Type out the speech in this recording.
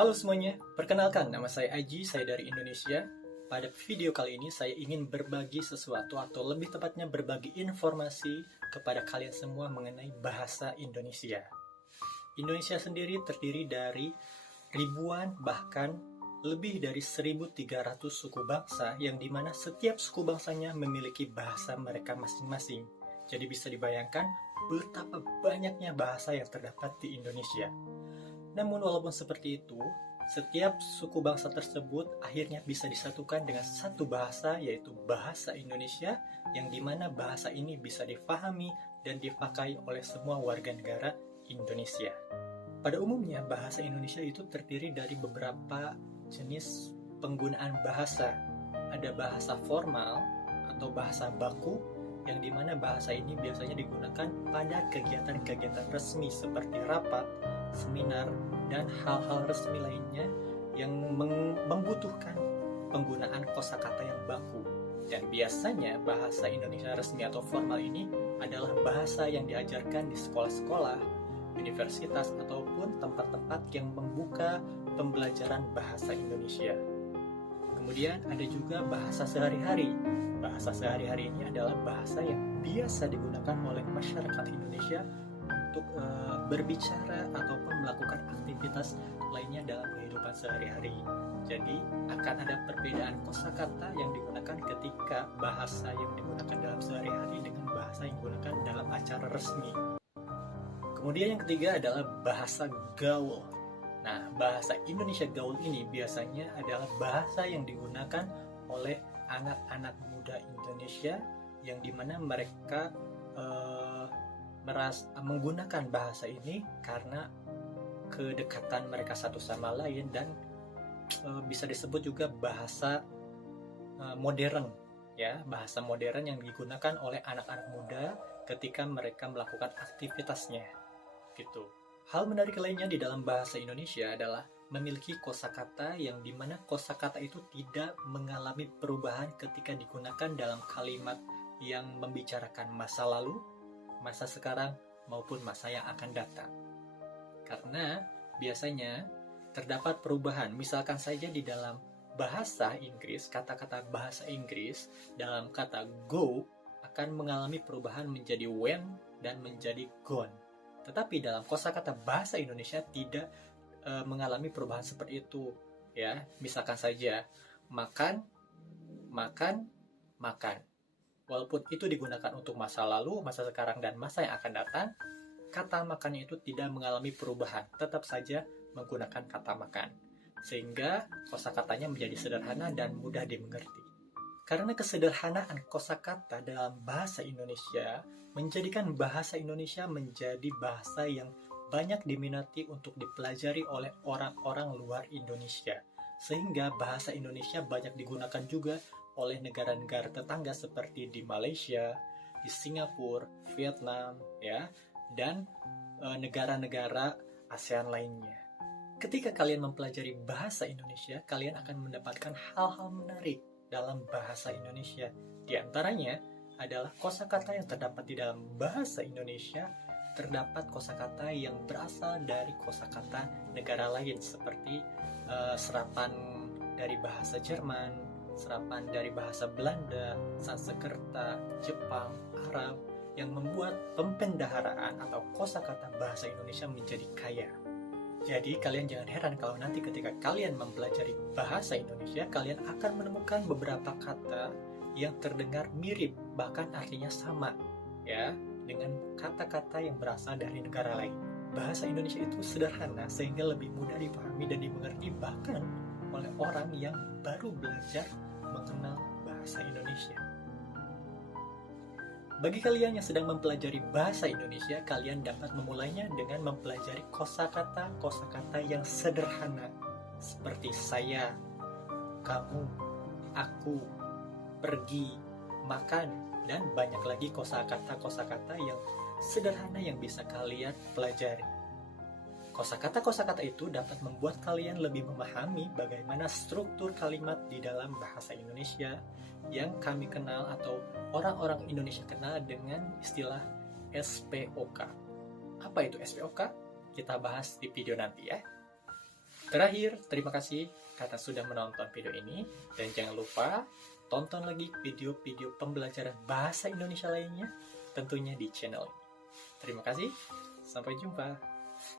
Halo semuanya, perkenalkan nama saya Aji, saya dari Indonesia. Pada video kali ini saya ingin berbagi sesuatu atau lebih tepatnya berbagi informasi kepada kalian semua mengenai bahasa Indonesia. Indonesia sendiri terdiri dari ribuan bahkan lebih dari 1.300 suku bangsa yang dimana setiap suku bangsanya memiliki bahasa mereka masing-masing. Jadi bisa dibayangkan betapa banyaknya bahasa yang terdapat di Indonesia. Namun walaupun seperti itu, setiap suku bangsa tersebut akhirnya bisa disatukan dengan satu bahasa, yaitu bahasa Indonesia, yang dimana bahasa ini bisa difahami dan dipakai oleh semua warga negara Indonesia. Pada umumnya, bahasa Indonesia itu terdiri dari beberapa jenis penggunaan bahasa. Ada bahasa formal atau bahasa baku, yang dimana bahasa ini biasanya digunakan pada kegiatan-kegiatan resmi seperti rapat, seminar, dan hal-hal resmi lainnya yang membutuhkan penggunaan kosakata yang baku. Dan biasanya bahasa Indonesia resmi atau formal ini adalah bahasa yang diajarkan di sekolah-sekolah, universitas, ataupun tempat-tempat yang membuka pembelajaran bahasa Indonesia. Kemudian ada juga bahasa sehari-hari. Bahasa sehari-hari ini adalah bahasa yang biasa digunakan oleh masyarakat Indonesia untuk berbicara ataupun melakukan aktivitas lainnya dalam kehidupan sehari-hari. Jadi akan ada perbedaan kosakata yang digunakan ketika bahasa yang digunakan dalam sehari-hari dengan bahasa yang digunakan dalam acara resmi. Kemudian yang ketiga adalah bahasa gaul. Nah, bahasa Indonesia gaul ini biasanya adalah bahasa yang digunakan oleh anak-anak muda Indonesia yang dimana mereka menggunakan bahasa ini karena kedekatan mereka satu sama lain dan bisa disebut juga bahasa modern, ya, bahasa modern yang digunakan oleh anak-anak muda ketika mereka melakukan aktivitasnya, gitu. Hal menarik lainnya di dalam bahasa Indonesia adalah memiliki kosakata yang dimana kosakata itu tidak mengalami perubahan ketika digunakan dalam kalimat yang membicarakan masa lalu, masa sekarang, maupun masa yang akan datang. Karena biasanya terdapat perubahan, misalkan saja di dalam bahasa Inggris, kata-kata bahasa Inggris dalam kata go akan mengalami perubahan menjadi when dan menjadi gone. Tetapi dalam kosakata bahasa Indonesia tidak mengalami perubahan seperti itu, ya. Misalkan saja makan, makan, makan. Walaupun itu digunakan untuk masa lalu, masa sekarang, dan masa yang akan datang, kata makannya itu tidak mengalami perubahan, tetap saja menggunakan kata makan. Sehingga kosakatanya menjadi sederhana dan mudah dimengerti. Karena kesederhanaan kosakata dalam bahasa Indonesia menjadikan bahasa Indonesia menjadi bahasa yang banyak diminati untuk dipelajari oleh orang-orang luar Indonesia. Sehingga bahasa Indonesia banyak digunakan juga oleh negara-negara tetangga seperti di Malaysia, di Singapura, Vietnam, ya, dan negara-negara ASEAN lainnya. Ketika kalian mempelajari bahasa Indonesia, kalian akan mendapatkan hal-hal menarik dalam bahasa Indonesia. Di antaranya adalah kosakata yang terdapat di dalam bahasa Indonesia. Terdapat kosakata yang berasal dari kosakata negara lain seperti serapan dari bahasa Jerman, serapan dari bahasa Belanda, Sanskerta, Jepang, Arab, yang membuat pembendaharaan atau kosakata bahasa Indonesia menjadi kaya. Jadi kalian jangan heran kalau nanti ketika kalian mempelajari bahasa Indonesia, kalian akan menemukan beberapa kata yang terdengar mirip, bahkan artinya sama, ya, dengan kata-kata yang berasal dari negara lain. Bahasa Indonesia itu sederhana sehingga lebih mudah dipahami dan dimengerti bahkan oleh orang yang baru belajar mengenal bahasa Indonesia. Bagi kalian yang sedang mempelajari bahasa Indonesia, kalian dapat memulainya dengan mempelajari kosakata-kosakata yang sederhana seperti saya, kamu, aku, pergi, makan, dan banyak lagi kosakata-kosakata yang sederhana yang bisa kalian pelajari. Kosakata-kosakata itu dapat membuat kalian lebih memahami bagaimana struktur kalimat di dalam bahasa Indonesia yang kami kenal atau orang-orang Indonesia kenal dengan istilah SPOK. Apa itu SPOK? Kita bahas di video nanti ya. Terakhir, terima kasih karena sudah menonton video ini, dan jangan lupa tonton lagi video-video pembelajaran bahasa Indonesia lainnya tentunya di channel ini. Terima kasih, sampai jumpa.